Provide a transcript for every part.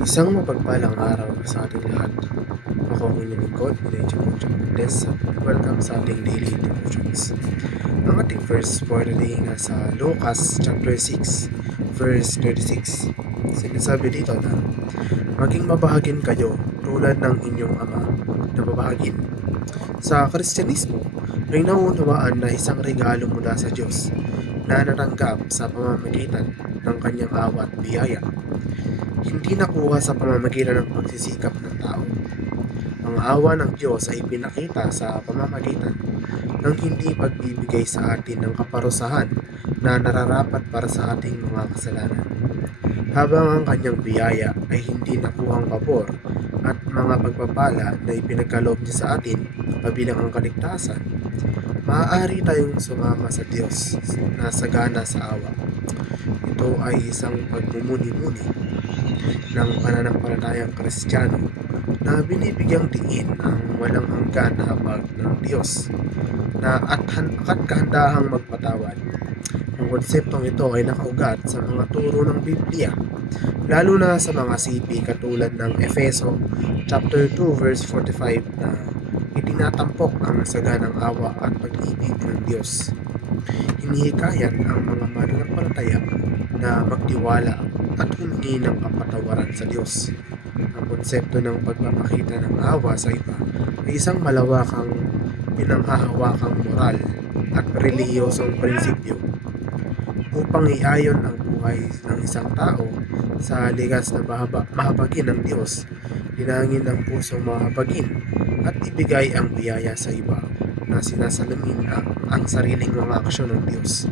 Isang mapagpalang araw sa ating lahat. Ako ang inyong lingkod, Medyo Pontius, at welcome sa ating daily devotions. Ang ating verse for today nasa Lucas chapter 6, verse 36. Sinasabi dito na, maging mabahagin kayo tulad ng inyong ama na mabahagin. Sa Kristyanismo, ay nauunawaan na isang regalo mula sa Diyos na natanggap sa pamamagitan ng kanyang awa at biyaya. Hindi nakuha sa pamamagitan ng pagsisikap ng tao. Ang awa ng Diyos ay pinakita sa pamamagitan ng hindi pagbibigay sa atin ng kaparusahan na nararapat para sa ating mga kasalanan. Habang ang kanyang biyaya ay hindi nakuhang pabor at mga pagpapala na ipinagkaloob niya sa atin kabilang ang kaligtasan, maaari tayong sumama sa Diyos na sagana sa awa. Ito ay isang pagmumuni-muni ng pananampalatayang Kristiyano na binibigyang diin ang walang hanggan na habag ng Diyos na at kahandahang magpatawad. Ang konseptong ito ay nakaugat sa mga turo ng Biblia, lalo na sa mga sipi katulad ng Efeso chapter 2 verse 45 na itinatampok ang saganang awa at pag-ibig ng Diyos. Hinihikayat ang mga mananampalataya na magtiwala at humingi ng kapatawaran sa Diyos. Ang konsepto ng pagpapakita ng awa sa iba ay isang malawakang pinanghahawakang moral at relihiyosong prinsipyo upang iayon ang buhay ng isang tao sa likas na mahabagin ng Diyos. Dinangin ang pusong mahabagin at ibigay ang biyaya sa iba na sinasalamin ang sariling mga aksyon ng Diyos.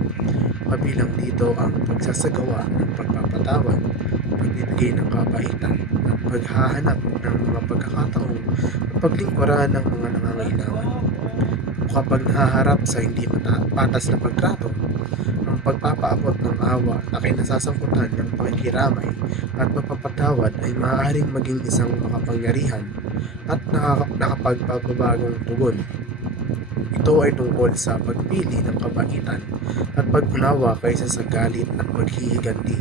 Kabilang dito ang pagsasagawa ng pagpapatawad, pagbibigay ng kabaitan, at paghahanap ng mga pagkakataong paglingkuran ng mga nangangailangan. Kapag nahaharap sa hindi patas na pagtrato, ang pagpapaabot ng awa na kinasasangkutan ng pakikiramay at mapapatawad ay maaaring maging isang makapangyarihan at nakapagpapabagong tugon. Ito ay tungkol sa pagpili ng kabaitan at pag-unawa kaysa sa galit at paghihiganti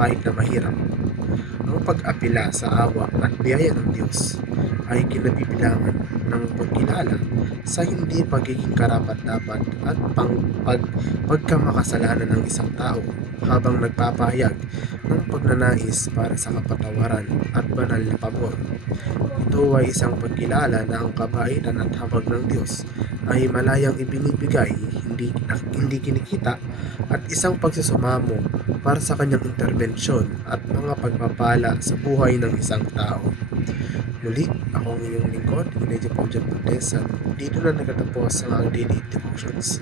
kahit na mahirap. Ang pag-apela sa awa at biyaya ng Diyos ay kinabibilangan ng pagkilala sa hindi pagiging karapat-dapat at pagkamakasalanan ng isang tao habang nagpapahayag ng pagnanais para sa kapatawaran at banal na pabor. Ito ay isang pagkilala na ang kabaitan at habag ng Diyos ay malayang ibinibigay, hindi kinikita, at isang pagsusumamo para sa kanyang interbensyon at mga pagpapala sa buhay ng isang tao. Muli, ako ang inyong lingkod, Medyo Pontius, at dito na nagtatapos ang daily devotions.